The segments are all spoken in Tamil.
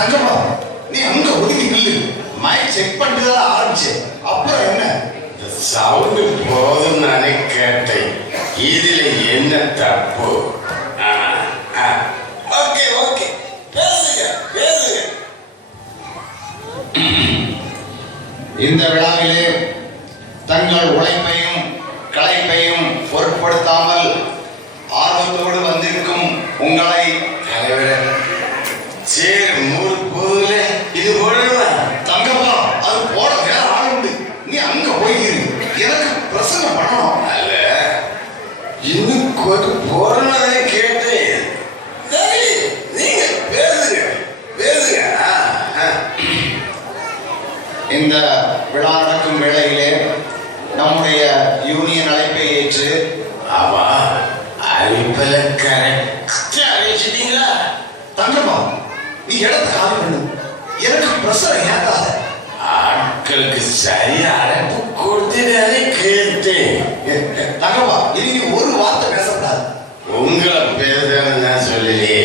தங்கம்மா நீ அங்க ஒதுங்கி நில்லு. மைக் செக் பண்ணிட்டு தான் ஆரம்பிச்சு. அப்புறம் என்ன? சவுண்டு போதும் நானே கேட்டேன். இதுல என்ன தப்பு? Okay okay. பேசுங்க பேசுங்க. இந்த விழாவிலே தங்கள் உழைப்பையும் களைப்பையும் பொருட்படுத்தாமல் ஆர்வத்தோடு வந்திருக்கும் உங்களை தலைவரே சரி மூணு போதுல இது போடணுமா தங்கம்மா அது போட வேற ஆள் உண்டு நீ அங்க போயிரு எனக்கு பிரசங்கம் பண்ணணும் அல்ல இன்னும் கொஞ்சம் போறனதே கேட்டேன் சரி நீங்க பேசுங்க பேசுங்க ஆ, ஆ. இந்த விழா நடக்கும் வேளையிலே நம்முடைய யூனியன் அழைப்பை ஏற்று ஆமா அழிப்பல கரெக்டா அழிச்சிட்டீங்களா தங்கம்மா நீ இடத்த காலி பண்ணு எனக்கு பிரஷரை ஏத்தாத ஆட்களுக்கு சரியா அழைப்பு கொடுத்ததாலே கேட்டேன் தங்கம்மா இனி நீ ஒரு வார்த்தை பேசக்கூடாது உங்களை பேசுறேன்னு நான் சொல்லலையே.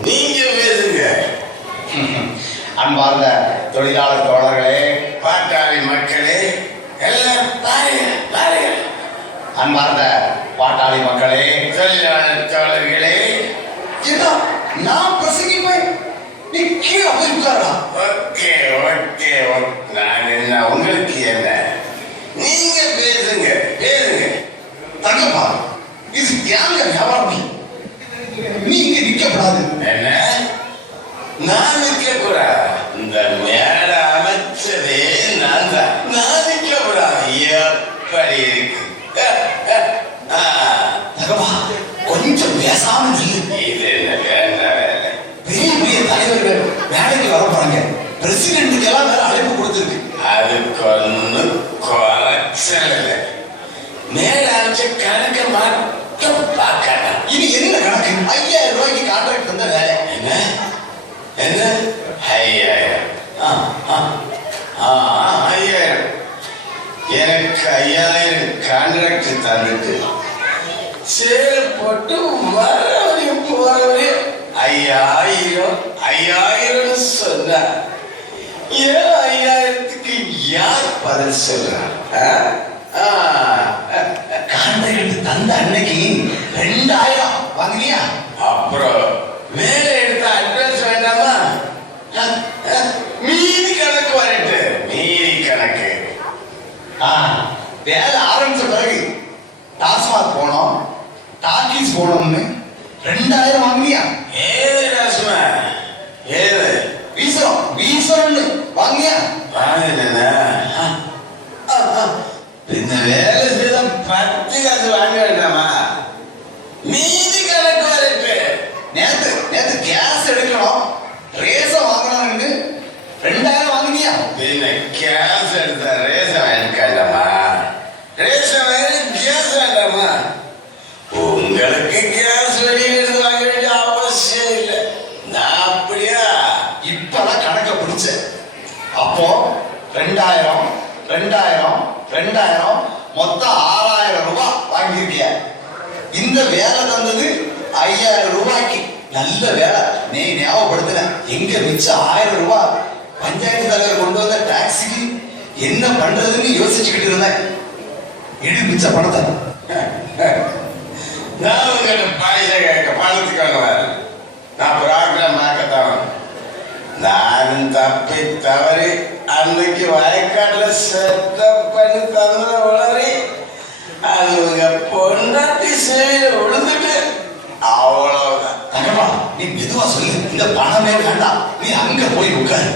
நீங்க பேசுங்க. அன்பார்ந்த தொழிலாளர் தோழர்களே பாட்டாளி மக்களே எல்லாம் பாருங்க பாருங்க அன்பார்ந்த பாட்டாளி மக்களே தொழிலாளர் தோழர்களே என்ன நான் பிரசங்கிப்பேன் நீ கீழே போய் உட்காரா ஓகே ஓகே. நான் என்ன உங்களுக்கு என்ன? நீங்க பேசுங்க பேசுங்க. தங்கப்பா இது தியாக வியாபாரம் நீ இங்க நிக்க கூடாது என்ன? நான் நிற்கக்கூடா இந்த மேடை அமைச்சதே நான் தான் நான் நிற்கக்கூடாது எப்படி இருக்கு ஆ, தங்கம்மா கொஞ்சம் பேசாம நில்லு இது என்ன வேண்டாம் வேலை பெரிய பெரிய தலைவர்கள் வேலைக்கு வர போறாங்க பிரசிடென்ட்டுக்கு எல்லாம் வேற அழைப்பு கொடுத்துருக்கு அதுக்கு ஒன்றும் குறைச்சல் இல்லை மேல அமைச்ச கணக்க மட்டும் பார்க்கணும் இனி என்ன கணக்கு ஐயாயிரம் ரூபாய்க்கு கான்ட்ராக்ட் வந்த வேலை என்ன என்ன ஐயாயிரம் ஆ, ஆ, ஆ, ஆ, ஐயாயிரம் எனக்கு ஐயாயிரம் கான்ட்ராக்ட் தந்துட்டு சேர் போட்டு வரவரையும் போறவரையும் ஐயாயிரம் ஐயாயிரம் சொன்ன ஏன் ஐயாயிரத்துக்கு யார் பதில் சொல்றார்? கான்ட்ராக்ட் தந்த அன்னைக்கு ரெண்டாயிரம் வாங்கினியா? அப்புறம் வேலை எடுத்த அட்வான்ஸ் வேண்டாமா? மீதி கணக்கு வரட்டு. மீதி கணக்கு. ஆ, வேலை டாஸ்மாக் போனோம் டாக்கீஸ் போனோம்னு ரெண்டாயிரம் வாங்கினியா ஏது ராசுமா ஏது வீசுறோம் வீசுறோம்னு வாங்கினியா வாங்கினா இந்த வேலை செய்த பத்து காசு வாங்க வேண்டாமா மீதி கணக்கு வரட்டு நேத்து நேத்து கேஸ் எடுக்கணும் ரேசம் வாங்கணும்னு ரெண்டாயிரம் வாங்கினியா பின்ன கேஸ் எடுத்த ரேஷன் எடுக்கலாமா ரேஷன் வாங்கி கேஸ் வேண்டாமா உங்களுக்கு கேஸ் வெளியிலிருந்து வாங்க வேண்டிய அவசியம் இல்லை நான் அப்படியா இப்பதான் கணக்க பிடிச்சேன் அப்போ ரெண்டாயிரம் ரெண்டாயிரம் ரெண்டாயிரம் மொத்தம் ஆறாயிரம் ரூபாய் வாங்கியிருக்கிய இந்த வேலை தந்தது ஐயாயிரம் ரூபாய்க்கு. நல்ல வேலை. நீ ஞாபகப்படுத்தின. எங்க மிச்சம் ஆயிரம் ரூபாய் பஞ்சாயத்து தலைவர் கொண்டு வந்த டாக்ஸிக்கு என்ன பண்றதுன்னு யோசிச்சுக்கிட்டு இருந்தேன். எடு மிச்ச பணத்தை. நான் உங்கள்கிட்ட பைசா கேட்க பணத்துக்காக நான் ப்ரோக்ராம் ஆக்கத்தான் நானும் தப்பி தவறி அன்னைக்கு வயக்காட்டில் செட்டப் பண்ணி தந்த உளறி அது உங்க பொண்டாட்டி சேவையில் விழுந்துட்டு. அவ்வளவுதான். தங்கம்மா நீ மெதுவா சொல்லு. இந்த பணமே வேண்டாம். நீ அங்க போய் உட்காரு.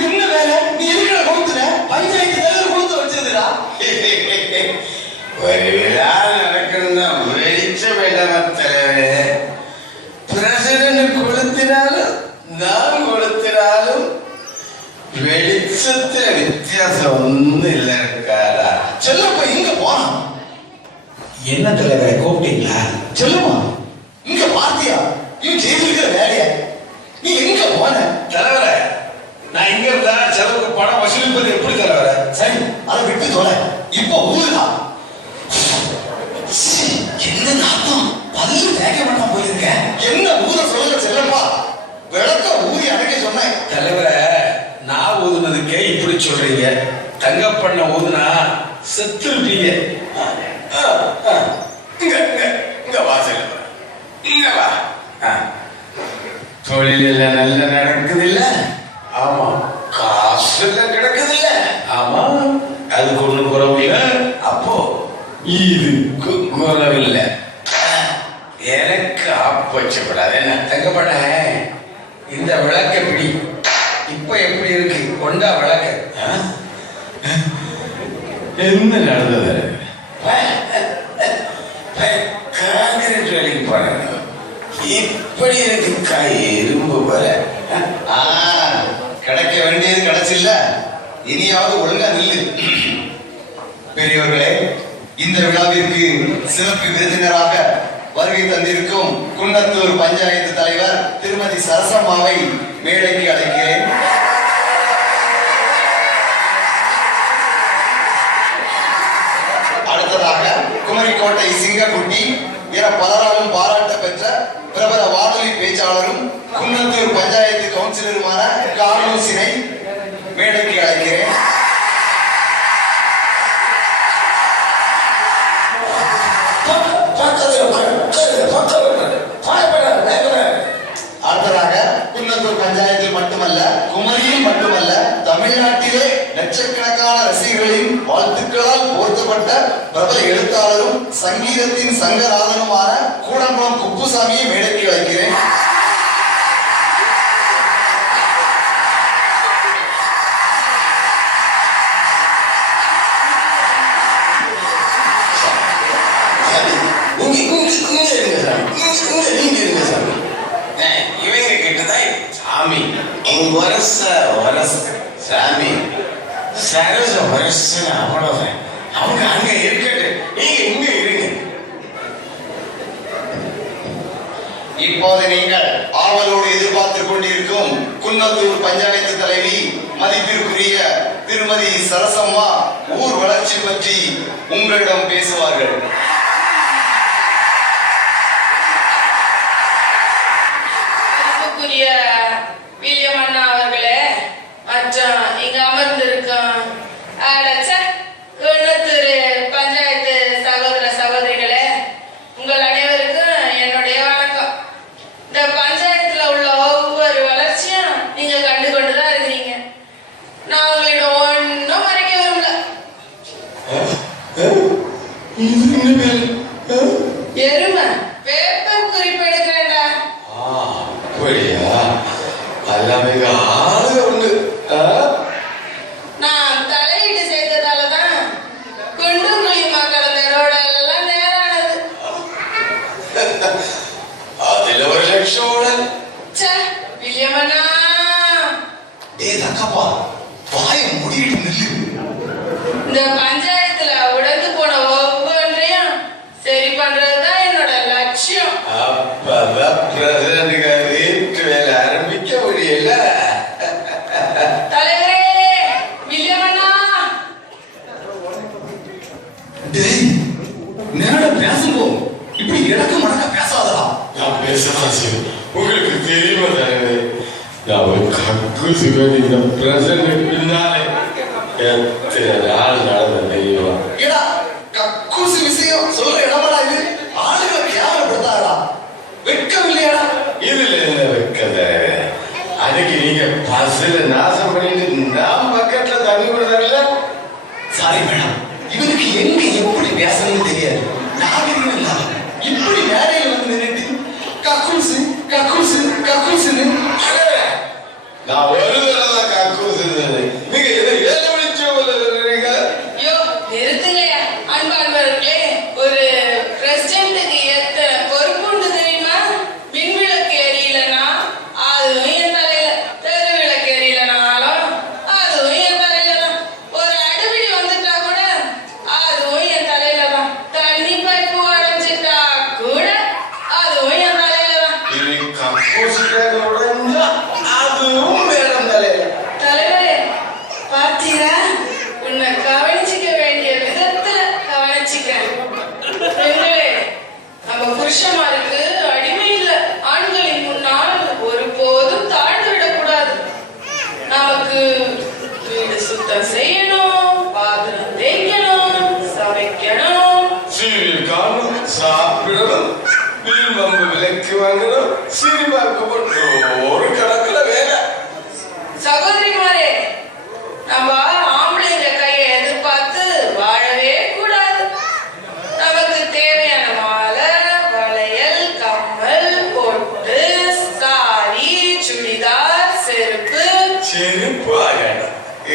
என்ன வேலை நீ இருக்கிற கொடுத்துல பஞ்சாயத்து தலைவர் கொடுத்து வச்சதுடா ஒரு விழா நடக்கணும்னா வெளிச்ச வேண்டாமா தலைவரே. பிரசிடண்ட் கொடுத்தினாலும் நான் கொடுத்தினாலும் வெளிச்சத்துல வித்தியாசம் ஒன்றும் இல்லை இருக்காரா சொல்லப்பா இங்க போனா என்ன தலைவரை கூப்பிட்டீங்களா? சொல்லுமா இங்க பார்த்தியா? நீ செய்திருக்கிற வேலையா. நீ எங்க போன? தலைவரை எங்க இருந்தா செலவுக்கு பணம் வசூலிப்பது எப்படி தலைவர சரி அதை விட்டு தொலை. இப்போ தங்கப்பட இந்த விளக்கு எப்படி? இப்ப எப்படி இருக்கு? கொண்டா விளக்கு. என்ன நடந்தது? காங்கிரீட் வேலைக்கு போறாங்க இப்படி இருக்கு. காய் எறும்பு போல. கிடைக்க வேண்டியது கிடைச்சில்ல. இனியாவது ஒழுங்கா நில்லு. பெரியவர்களே இந்த விழாவிற்கு சிறப்பு விருந்தினராக வருகை தந்திருக்கும் குன்னத்தூர் பஞ்சாயத்து தலைவர் திருமதி சரசம்மாவை மேடைக்கு அழைக்கிறேன். அடுத்ததாக குமரிக்கோட்டை சிங்கக்குட்டி என பலராலும் பாராட்ட பெற்ற பிரபல வானொலி பேச்சாளரும் குன்னத்தூர் பஞ்சாயத்து கவுன்சிலருமான கார்லோசினை குமரியில் மட்டுமல்ல தமிழ்நாட்டிலே லட்சக்கணக்கான ரசிகர்களின் வாழ்த்துக்களால் போர்த்தப்பட்ட பிரபல எழுத்தாளரும் சங்கீதத்தின் சங்கநாதனுமான கூடங்குளம் குப்புசாமியை மேடைக்கு சரசம்மா ஊர் வளர்ச்சி பற்றி உங்களிடம் பேசுவார்கள். Amen. விசுவாசியும் உங்களுக்கு தெரிவதாகவே அவன் கக்குசுகள் இந்த பிரசங்க பின்னாலே எத்தனை நாள் நடந்த தெரியுமா கக்கூசு விஷயம் சொல்ற இடமெல்லாம் இது ஆளுகளை கேவலப்படுத்தாடா வெட்கம் இல்லையாடா இதுல என்ன வெட்கத அதுக்கு நீங்க பசுல நாசம் பண்ணிட்டு நான் பக்கத்துல தண்ணி விடுறதுல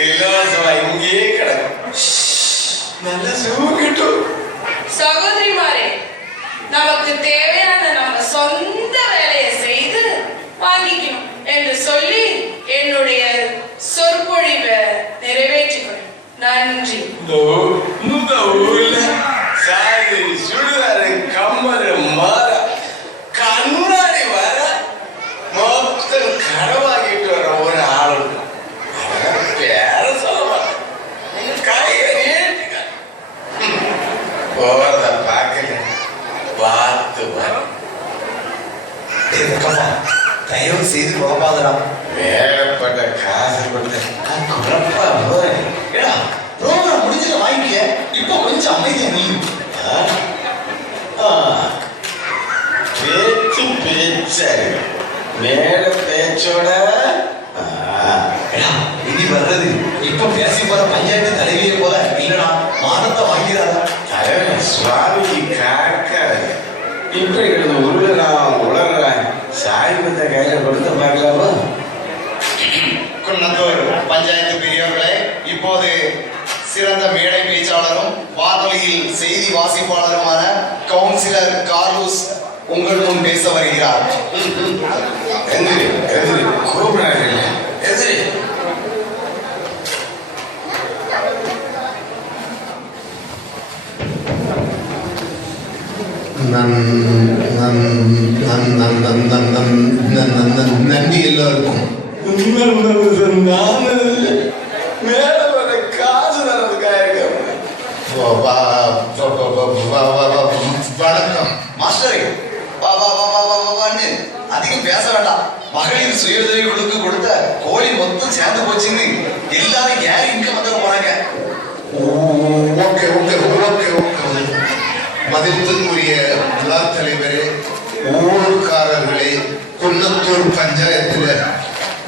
എല്ലാ ദിവസവും അയങ്ങിയേ കിടക്കും. നല്ല സുഖം இப்படி கிடந்து உருளுறான் உளறான். சாய் பத்த கையில கொடுத்து பார்க்கலாமா குன்னத்தூர் பஞ்சாயத்து பெரியவர்களே இப்போது சிறந்த மேடை பேச்சாளரும் வானொலியில் செய்தி வாசிப்பாளருமான கவுன்சிலர் கார்லூஸ் உங்கள் முன் பேச வருகிறார். எதிரி எதிரி கூப்பிடாரு எதிரி நன்றி எல்லாருக்கும் உண்மையில் காசு வணக்கம் மாஸ்டரே வா வா வா வா வா வான்னு அதிகம் பேச வேண்டாம் மகளிர் சுய உதவி கொடுத்த கோழி மொத்தம் சேர்ந்து போச்சுன்னு எல்லாரும் ஏன் இங்க வந்து போறாங்க ஓகே ஓகே ஓகே ஓகே மதித்து மதிப்புக்குரிய விழா தலைவரே ஊருக்காரர்களே குன்னத்தூர் பஞ்சாயத்துல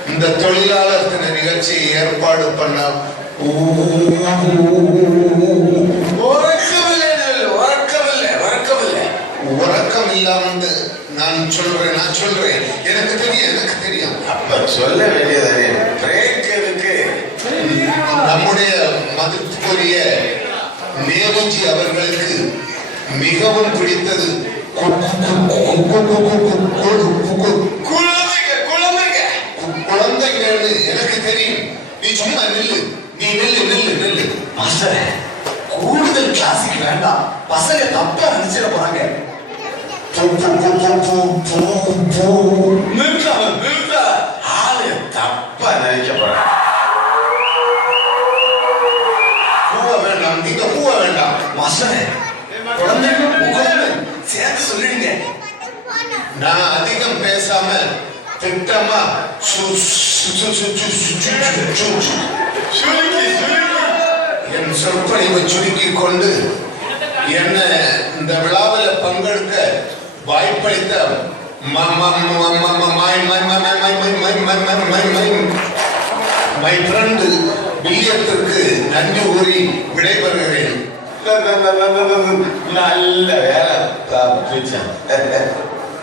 இந்த தொழிலாளர் தின நிகழ்ச்சியை ஏற்பாடு பண்ண உறக்கம் இல்லாம நான் சொல்றேன் நான் சொல்றேன் எனக்கு தெரியும் எனக்கு தெரியும் அப்ப சொல்ல வேண்டியதானே பிரேக் நம்முடைய மதிப்புக்குரிய நேருஜி அவர்களுக்கு மிகவும் பிடித்தது. குழந்தைகள் எனக்கு தெரியும். நீ சும்மா நில்லு. நீ நில்லு நில்லு நில்லு. மாஸ்டர் கூடுதல் கிளாஸுக்கு வேண்டாம். பசங்க தப்பா நினைச்சிட போறாங்க. நிறுத்த நிறுத்த ஆளு தப்பா நினைக்க போறாங்க பூவை வேண்டாம் இந்த பூவை வேண்டாம். மாஸ்டர் நான் அதிகம் பேசாம திட்டமா என் சொற்பொழிவை சுருக்கி கொண்டு என்ன இந்த விழாவில் பங்கெடுக்க வாய்ப்பளித்த மை ஃப்ரெண்டு வில்லியத்திற்கு நன்றி கூறி விடைபெறுகிறேன் நல்ல வேலை தப்பிச்சேன்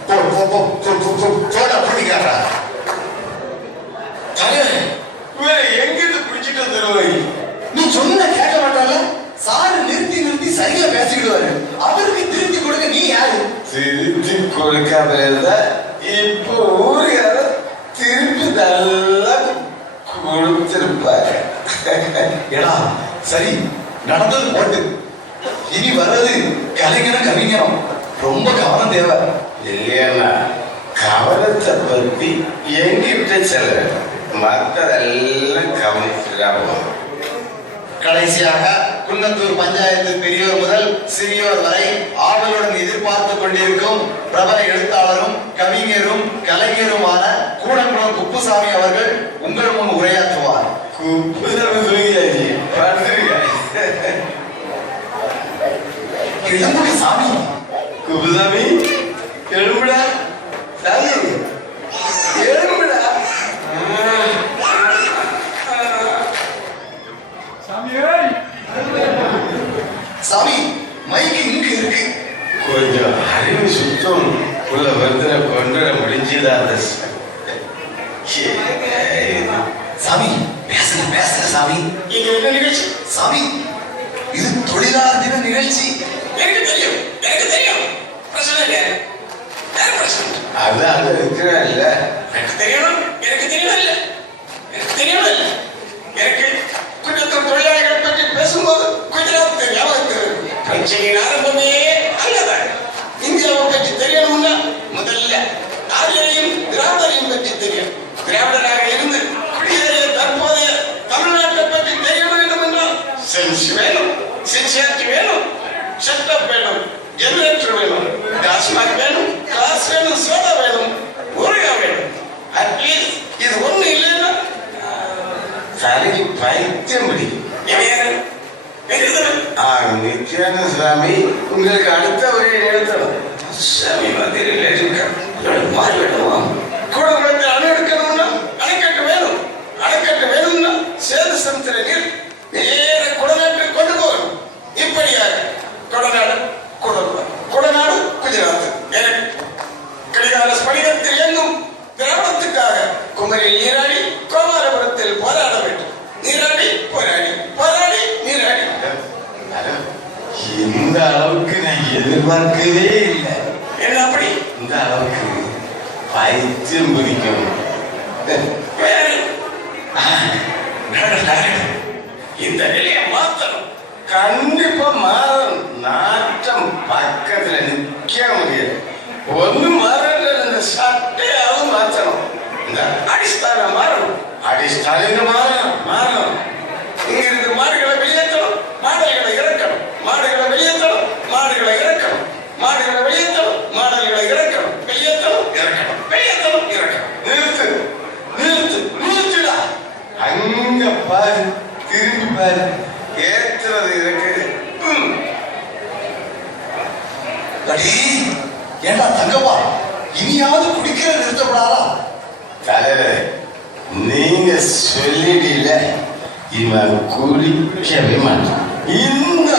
போ, போ, போ, போ, போ, போ, போடா பிடிக்காரா வேற எங்கிருந்து பிடிச்சிட்டு வந்துருவாய் நீ சொன்ன கேட்க மாட்டால சாரு நிறுத்தி நிறுத்தி சரியா பேசிக்கிடுவாரு அவருக்கு திருப்பி கொடுக்க நீ யாரு திருப்பி கொடுக்காம இருந்தா இப்போ ஊருக்கார திருப்பி நல்லா கொடுத்திருப்பாரு ஏடா சரி நடந்தது போட்டு இனி வர்றது கலைஞரும் கவிஞரும் ரொம்ப கவனம் தேவை இல்லையா கவனத்தை பத்தி எங்கிட்ட சொல்ல மற்றதெல்லாம் போதும் கடைசியாக குன்னத்தூர் பஞ்சாயத்து பெரியோர் முதல் சிறியோர் வரை ஆவலுடன் எதிர்பார்த்து கொண்டிருக்கும் பிரபல எழுத்தாளரும் கவிஞரும் கலைஞருமான கூடங்குளம் குப்புசாமி அவர்கள் உங்கள் முன் உரையாற்றுவார் குப்புதம் தூங்கியாச்சு படுத்துருக்க கிளம்புங்க சாமி குப்புசாமி எழும்புடா சாமி எழும்புடா சாமி மைக்கு இங்க இருக்கு. கொஞ்சம் அறிவு சுத்தம் உள்ள வந்து கொண்டு முடிஞ்சுதா சாமி பேசுங்க பேசுங்க சாமி. இது என்ன நிகழ்ச்சி? சாமி இது தொழிலாளர் தின நிகழ்ச்சி. எனக்கு தெரியும் எனக்கு தெரியும். பிரச்சனை இல்லை. அதான் அங்க இருக்கிறான்ல எனக்கு தெரியணும். எனக்கு தெரியணும் இல்ல. எனக்கு தெரியணும் இல்ல. எனக்கு குற்றத்தில் தொழிலாளிகள் பற்றி பேசும்போது குஜராத் தெரியாம பிரச்சனையின் ஆரம்பமே அங்கதான் இந்தியாவை பற்றி தெரியணும்னா முதல்ல ஆரியரையும் திராவிடரையும் பற்றி தெரியும் திராவிடராக இருந்து குடியேறிய தற்போதைய தமிழ்நாட்டை பற்றி தெரிய வேண்டும் என்றால் சென்ஸ் வேணும் சின்சியாரிட்டி வேணும் செட்டப் வேணும் ஜெனரேட்டர் வேணும் டாஸ்மாக் வேணும் கிளாஸ் வேணும் சோடா வேணும் ஊறுகாய் வேணும் அட்லீஸ்ட் இது ஒண்ணு இல்லைன்னா தலைக்கு பைத்தியம் பிடிக்கும் சாமி உங்களுக்கு அடுத்த உரையை நிறுத்தணும் சாமி மந்திரியில் ரிலேஷன் மாறி கூட குடும்பத்தை அணை எடுக்கணும்னா அணைக்கட்டு வேணும். அணைக்கட்டு வேணும்னா சேது சமுத்திர நீர் அடிஸ்தானம் மாறணும். அடிஸ்தானம் மாறணும். மாறணும். இங்க இருந்து மாடுகளை வெளியேற்றணும். மாடுகளை இறக்கணும். மாடுகளை வெளியேற்றணும். மாடுகளை இறக்கணும். மாடுகளை வெளியேற்றணும். மாடுகளை இறக்கணும். வெளியேற்றணும். இறக்கணும். வெளியேற்றணும். இறக்கணும். நிறுத்து. நிறுத்து. நிறுத்துடா. அங்க பாரு. திரும்பி பாரு. ம். அடி ஏண்டா தங்கப்பா? இனியாவது குடிக்கிறது நிறுத்தப்படாதா? தலைவர் நீங்க சொல்லிடல. இவன் குளிக்கவே மாட்டான். இந்த